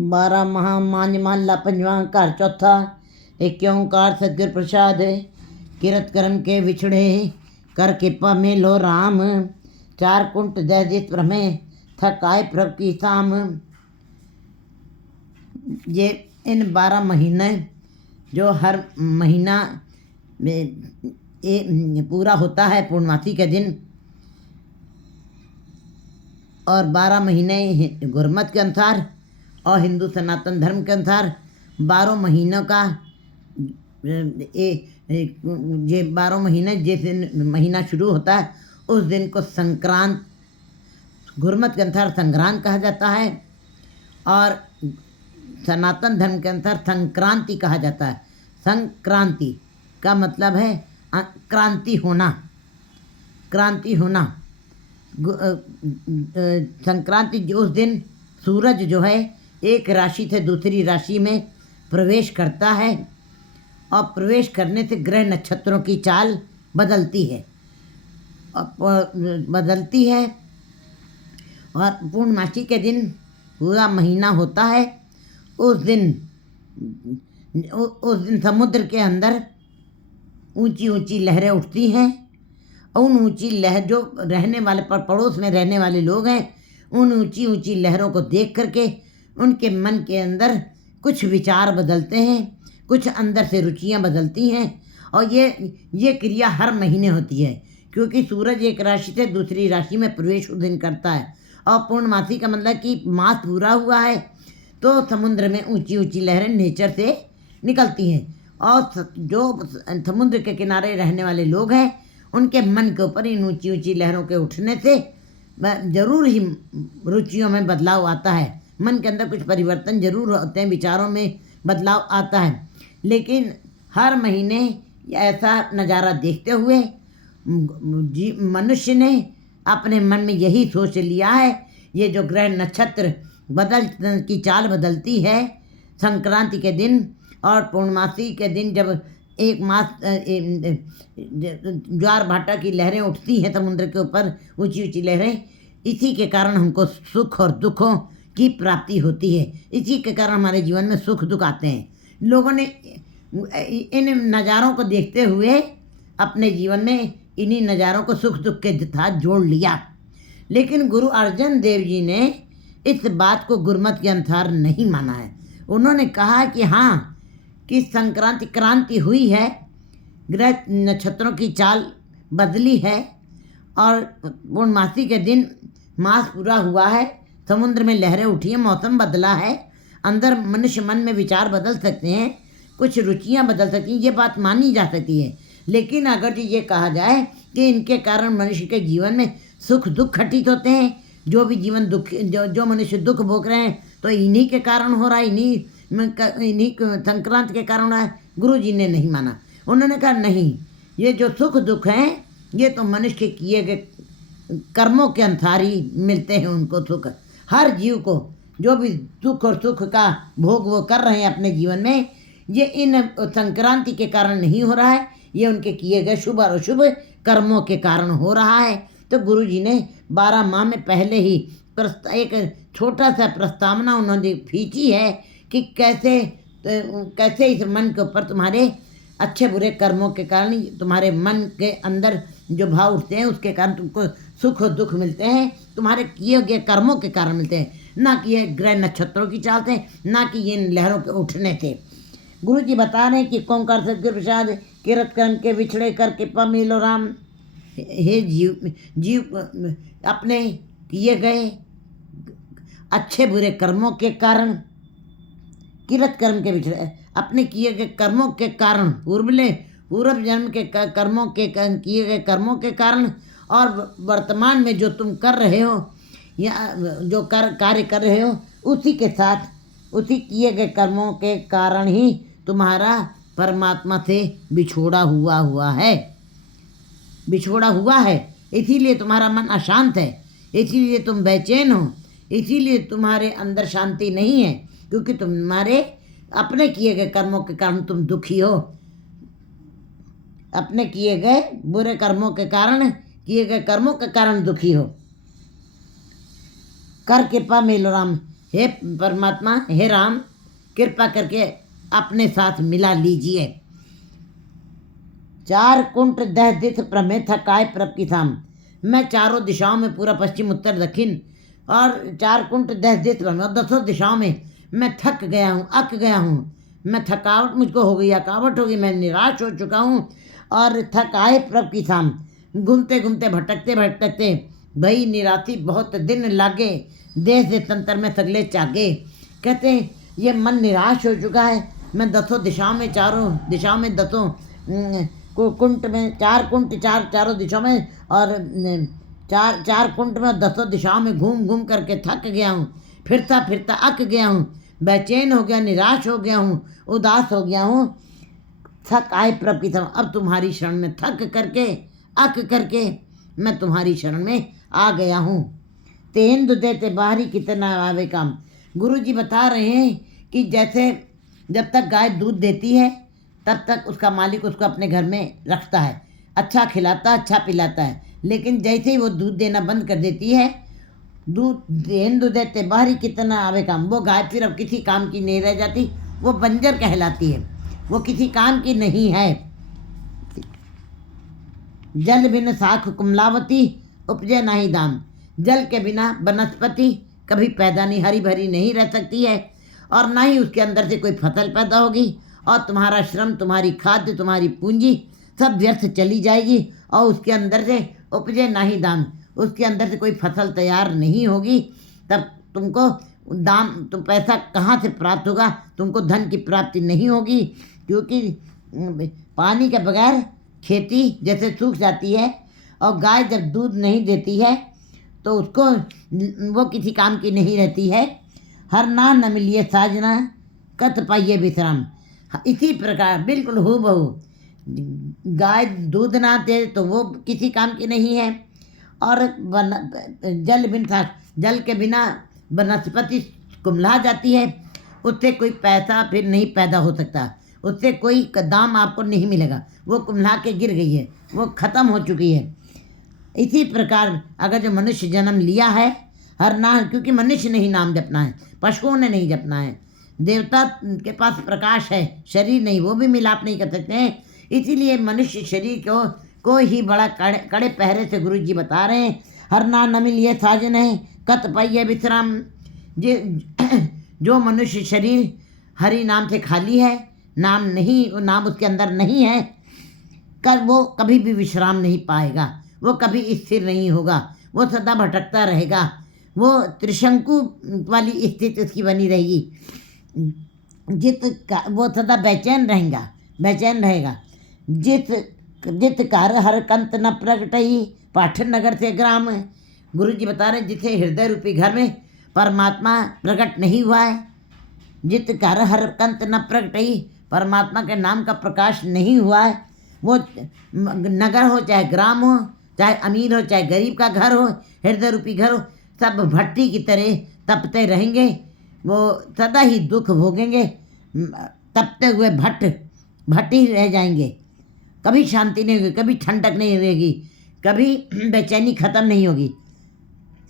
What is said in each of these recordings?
12 महा मांझ महला पंजवा घर चौथा। एक ओंकार सतगुर प्रसाद। किरत कर्म के विछड़े कर कृपा में लो राम। चार कुंट दहजित भ्रमे थक आए प्रभु की शाम। ये इन 12 महीने जो हर महीना पूरा होता है पूर्णमासी के दिन, और 12 महीने गुरमत के अनुसार और हिंदू सनातन धर्म के अनुसार 12 महीनों का ये 12 महीने जिस दिन महीना शुरू होता है उस दिन को संक्रांत, गुरमत के अनुसार संक्रांत कहा जाता है, और सनातन धर्म के अनुसार संक्रांति कहा जाता है। संक्रांति का मतलब है क्रांति होना, क्रांति होना। संक्रांति उस दिन सूरज जो है एक राशि से दूसरी राशि में प्रवेश करता है, और प्रवेश करने से ग्रह नक्षत्रों की चाल बदलती है और पूर्णमासी के दिन पूरा महीना होता है। उस दिन समुद्र के अंदर ऊंची ऊंची लहरें उठती हैं। उन ऊंची लहर जो रहने वाले पड़ोस में रहने वाले लोग हैं, उन ऊंची ऊंची लहरों को देख करके उनके मन के अंदर कुछ विचार बदलते हैं, कुछ अंदर से रुचियां बदलती हैं। और ये क्रिया हर महीने होती है, क्योंकि सूरज एक राशि से दूसरी राशि में प्रवेश उस दिन करता है। और पूर्णमासी का मतलब कि मास पूरा हुआ है तो समुद्र में ऊंची ऊंची लहरें नेचर से निकलती हैं, और जो समुद्र के किनारे रहने वाले लोग हैं उनके मन के ऊपर इन ऊंची ऊंची लहरों के उठने से जरूर ही रुचियों में बदलाव आता है। मन के अंदर कुछ परिवर्तन जरूर होते हैं, विचारों में बदलाव आता है। लेकिन हर महीने ऐसा नज़ारा देखते हुए मनुष्य ने अपने मन में यही सोच लिया है, ये जो ग्रह नक्षत्र की चाल बदलती है संक्रांति के दिन और पूर्णमासी के दिन, जब एक मास ज्वार भाटा की लहरें उठती हैं समुद्र के ऊपर, ऊंची ऊंची लहरें, इसी के कारण हमको सुख और दुखों की प्राप्ति होती है। इसी के कारण हमारे जीवन में सुख दुख आते हैं। लोगों ने इन नज़ारों को देखते हुए अपने जीवन में इन्हीं नज़ारों को सुख दुख के साथ जोड़ लिया। लेकिन गुरु अर्जन देव जी ने इस बात को गुरमत के अनुसार नहीं माना है। उन्होंने कहा कि हाँ, कि संक्रांति क्रांति हुई है, ग्रह नक्षत्रों की चाल बदली है, और पूर्णमासी के दिन मास पूरा हुआ है, समुद्र में लहरें उठी हैं, मौसम बदला है, अंदर मनुष्य मन में विचार बदल सकते हैं, कुछ रुचियां बदल सकती हैं, ये बात मानी जा सकती है। लेकिन अगर ये कहा जाए कि इनके कारण मनुष्य के जीवन में सुख दुख घटित होते हैं, जो भी जीवन दुख जो मनुष्य दुख भोग रहे हैं तो इन्हीं के कारण हो रहा है, इन्हीं संक्रांति के कारण हो रहा है, गुरु जी ने नहीं माना। उन्होंने कहा नहीं, ये जो सुख दुख हैं ये तो मनुष्य के किए गए कर्मों के अनुसार ही मिलते हैं उनको सुख। हर जीव को जो भी दुख और सुख का भोग वो कर रहे हैं अपने जीवन में, ये इन संक्रांति के कारण नहीं हो रहा है, ये उनके किए गए शुभ और अशुभ कर्मों के कारण हो रहा है। तो गुरु जी ने 12 माह में पहले ही एक छोटा सा प्रस्तावना उन्होंने खींची है कि कैसे इस मन के ऊपर तुम्हारे अच्छे बुरे कर्मों के कारण तुम्हारे मन के अंदर जो भाव उठते हैं उसके कारण तुमको सुख और दुख मिलते हैं, तुम्हारे किए गए कर्मों के कारण मिलते हैं, ना कि ये ग्रह नक्षत्रों की चाल से, ना कि ये लहरों के उठने से। गुरु जी बता रहे हैं कि ओंकार सतगुर प्रसाद किरत कर्म के विछड़े कर कृपा मिलो राम। हे जीव अपने किए गए अच्छे बुरे कर्मों के कारण, किरत कर्म के विछड़े अपने किए गए कर्मों के कारण, पूर्व जन्म के कर्मों के किए गए कर्मों के कारण, और वर्तमान में जो तुम कर रहे हो या जो कार्य कर रहे हो उसी के साथ, उसी किए गए कर्मों के कारण ही तुम्हारा परमात्मा से बिछोड़ा हुआ है। इसीलिए तुम्हारा मन अशांत है, इसीलिए तुम बेचैन हो, इसीलिए तुम्हारे अंदर शांति नहीं है, क्योंकि तुम्हारे अपने किए गए कर्मों के कारण तुम दुखी हो। अपने किए गए बुरे कर्मों के कारण, किए गए कर्मों के कारण दुखी हो। कर कृपा मिलो राम। हे परमात्मा, हे राम, कृपा करके अपने साथ मिला लीजिए। चार कुंट दह दिथ प्रमे थकाए प्रभ की थाम। मैं चारों दिशाओं में, पूरा पश्चिम उत्तर दक्षिण और चार कुंट दह दिथ प्रमे, और 10 दिशाओं में मैं थक गया हूँ, अक गया हूँ। मैं थकावट मुझको हो गई, अकावट हो गई, मैं निराश हो चुका हूँ। और थकाए प्रभ की थाम, घूमते घूमते भटकते भटकते भई निराती बहुत दिन लागे, देश से तंत्र में सगले चागे। कहते हैं ये मन निराश हो चुका है। मैं 10 दिशाओं में, चारों दिशाओं में 10 कुंट में, चार कुंट चारों दिशाओं में, और चार कुंट में 10 दिशाओं में घूम घूम करके थक गया हूँ। फिरता फिरता अक गया हूँ, बेचैन हो गया, निराश हो गया हूँ, उदास हो गया हूँ। थक आए प्रभ की थाम, अब तुम्हारी शरण में थक करके, अक करके मैं तुम्हारी शरण में आ गया हूँ। तेंदु देते बाहरी कितना आवे काम। गुरु जी बता रहे हैं कि जैसे जब तक गाय दूध देती है तब तक उसका मालिक उसको अपने घर में रखता है, अच्छा खिलाता, अच्छा पिलाता है। लेकिन जैसे ही वो दूध देना बंद कर देती है, तेंदु देते बाहरी कितना आवे काम, वो गाय फिर अब किसी काम की नहीं रह जाती, वो बंजर कहलाती है, वो किसी काम की नहीं है। जल बिन साख कुमलावती उपजे नाही दाम। जल के बिना वनस्पति कभी पैदा नहीं, हरी भरी नहीं रह सकती है, और ना ही उसके अंदर से कोई फसल पैदा होगी। और तुम्हारा श्रम, तुम्हारी खाद्य, तुम्हारी पूंजी सब व्यर्थ चली जाएगी, और उसके अंदर से उपजे नाही दाम, उसके अंदर से कोई फसल तैयार नहीं होगी। तब तुमको दाम, तो पैसा कहाँ से प्राप्त होगा? तुमको धन की प्राप्ति नहीं होगी, क्योंकि पानी के बगैर खेती जैसे सूख जाती है, और गाय जब दूध नहीं देती है तो उसको, वो किसी काम की नहीं रहती है। हर ना न मिलिए साजना, कत पाइए विश्राम। इसी प्रकार बिल्कुल हूबहू, गाय दूध ना दे तो वो किसी काम की नहीं है, और जल बिन साख, जल के बिना वनस्पति कुम्हला जाती है, उससे कोई पैसा फिर नहीं पैदा हो सकता, उससे कोई दाम आपको नहीं मिलेगा, वो कुम्हला के गिर गई है, वो ख़त्म हो चुकी है। इसी प्रकार अगर जो मनुष्य जन्म लिया है, हर नाम, क्योंकि मनुष्य ने ही नाम जपना है, पशुओं ने नहीं जपना है। देवता के पास प्रकाश है, शरीर नहीं, वो भी मिलाप नहीं कर सकते हैं। इसीलिए मनुष्य शरीर को ही बड़ा कड़े पहरे से गुरु जी बता रहे हैं। हर ना न मिलिए साजन है, कत पाइए विश्राम। जो मनुष्य शरीर हरि नाम से खाली है, नाम नहीं, वो नाम उसके अंदर नहीं है, वो कभी भी विश्राम नहीं पाएगा, वो कभी स्थिर नहीं होगा, वो सदा भटकता रहेगा, वो त्रिशंकु वाली स्थिति उसकी बनी रहेगी। वो सदा बेचैन रहेगा। जित कार हर कंत न प्रगटई, पाठन नगर से ग्राम। गुरु जी बता रहे जिसे हृदय रूपी घर में परमात्मा प्रकट नहीं हुआ है, जित कार हर कंत न प्रगटई, परमात्मा के नाम का प्रकाश नहीं हुआ है, वो नगर हो चाहे ग्राम हो, चाहे अमीर हो चाहे गरीब का घर हो, हृदय रूपी घर हो, सब भट्टी की तरह तपते रहेंगे। वो सदा ही दुख भोगेंगे, तपते हुए भट्टी रह जाएंगे। कभी शांति नहीं होगी, कभी ठंडक नहीं रहेगी, कभी बेचैनी खत्म नहीं होगी।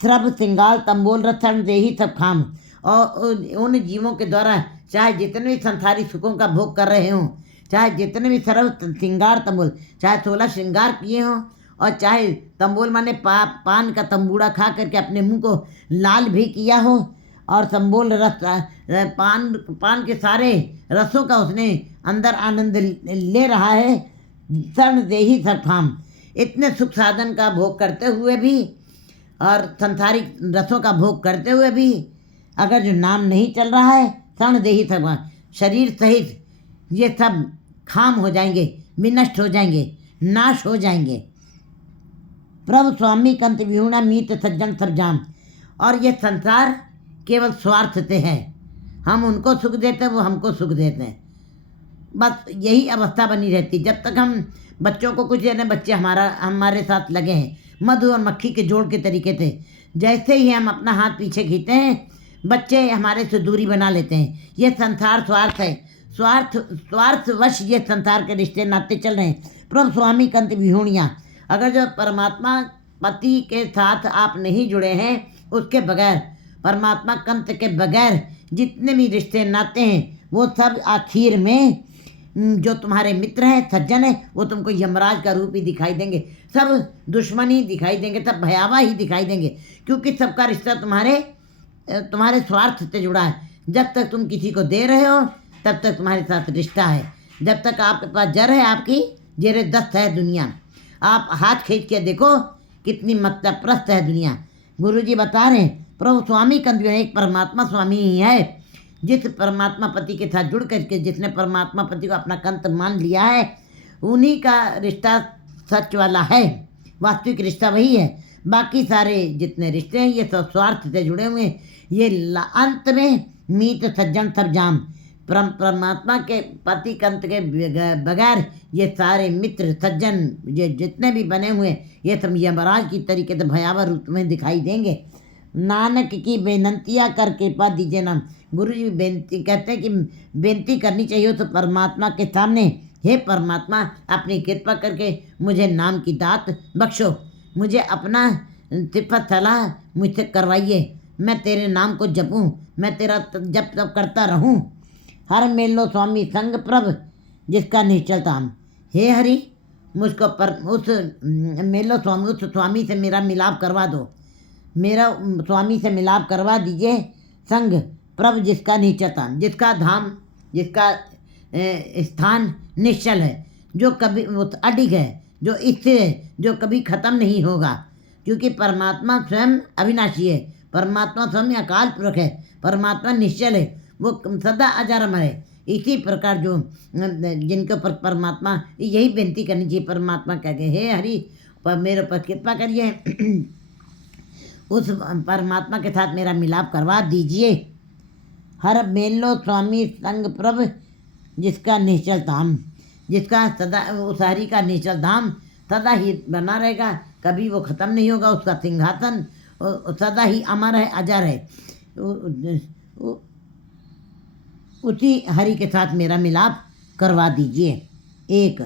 श्रभ सिंगाल तंबोल रथन देही सब खाम। और उन जीवों के द्वारा चाहे जितने भी संसारी सुखों का भोग कर रहे हों, चाहे जितने भी सर्व श्रृंगार तंबोल, चाहे 16 श्रृंगार किए हों, और चाहे तंबोल माने पान का तंबूड़ा खा करके अपने मुंह को लाल भी किया हो, और तंबोल रस, पान के सारे रसों का उसने अंदर आनंद ले रहा है। शरण देही सब थाम, इतने सुख साधन का भोग करते हुए भी और संसारिक रसों का भोग करते हुए भी अगर जो नाम नहीं चल रहा है, शरण देही सब, शरीर सहित ये सब खाम हो जाएंगे, विनष्ट हो जाएंगे, नाश हो जाएंगे। प्रभु स्वामी कंत विहुणा मीत सज्जन सब जाम। और ये संसार केवल स्वार्थ से है, हम उनको सुख देते हैं, वो हमको सुख देते हैं, बस यही अवस्था बनी रहती। जब तक हम बच्चों को कुछ देने, बच्चे हमारे साथ लगे हैं, मधु और मक्खी के जोड़ के तरीके से। जैसे ही हम अपना हाथ पीछे खींचते हैं, बच्चे हमारे से दूरी बना लेते हैं। ये संसार स्वार्थ है, स्वार्थवश ये संसार के रिश्ते नाते चल रहे हैं। प्रभु स्वामी कंत विहुणिया, अगर जो परमात्मा पति के साथ आप नहीं जुड़े हैं, उसके बगैर परमात्मा कंत के बगैर जितने भी रिश्ते नाते हैं वो सब आखिर में जो तुम्हारे मित्र हैं, सज्जन हैं, वो तुमको यमराज का रूप ही दिखाई देंगे। सब दुश्मन ही दिखाई देंगे, सब भयावह ही दिखाई देंगे, क्योंकि सबका रिश्ता तुम्हारे स्वार्थ से जुड़ा है। जब तक तुम किसी को दे रहे हो तब तक तुम्हारे साथ रिश्ता है। जब तक आपके पास जर है, आपकी जेरे दस्त है दुनिया। आप हाथ खींच के देखो कितनी मतलब प्रस्त है दुनिया। गुरुजी बता रहे हैं प्रभु स्वामी कंद एक परमात्मा स्वामी ही है। जिस परमात्मा पति के साथ जुड़ करके जिसने परमात्मा पति को अपना कंत मान लिया है, उन्हीं का रिश्ता सच वाला है, वास्तविक रिश्ता वही है। बाकी सारे जितने रिश्ते हैं ये सब स्वार्थ से जुड़े हुए हैं। ये अंत में मीत सज्जन सब जाम। परमात्मा के पति कंत के बगैर ये सारे मित्र सज्जन ये जितने भी बने हुए ये सब यमराज की तरीके से भयावह रूप में दिखाई देंगे। नानक की बेनंतियाँ कर कृपा दीजिए नाम। गुरु जी बेनती कहते हैं कि बेनती करनी चाहिए तो परमात्मा के सामने, हे परमात्मा अपनी कृपा करके मुझे नाम की दात बख्शो, मुझे अपना सिफत सलाह मुझसे करवाइए, मैं तेरे नाम को जपूं, मैं तेरा जप तप करता रहूं। हर मेलो स्वामी संग प्रभ जिसका निश्चल धाम। हे हरि मुझको उस मेलो स्वामी, उस स्वामी से मेरा मिलाप करवा दो, मेरा स्वामी से मिलाप करवा दीजिए। संग प्रभ जिसका निश्चल धाम, जिसका धाम, जिसका स्थान निश्चल है, जो कभी अडिग है, जो स्थिर है, जो कभी खत्म नहीं होगा, क्योंकि परमात्मा स्वयं अविनाशी है, परमात्मा स्वयं अकाल पुरुष है, परमात्मा निश्चल है, वो सदा अजर अमर है। इसी प्रकार जो जिनके ऊपर परमात्मा यही बेनती करनी चाहिए, परमात्मा कहते हैं हे हरि मेरे ऊपर कृपा करिए, उस परमात्मा के साथ मेरा मिलाप करवा दीजिए। हर मेलो स्वामी संग प्रभ जिसका निश्चल धाम, जिसका सदा उस हरि का निश्चल धाम सदा ही बना रहेगा, कभी वो ख़त्म नहीं होगा, उसका सिंहासन सदा ही अमर है, अजर है। उसी हरि के साथ मेरा मिलाप करवा दीजिए। एक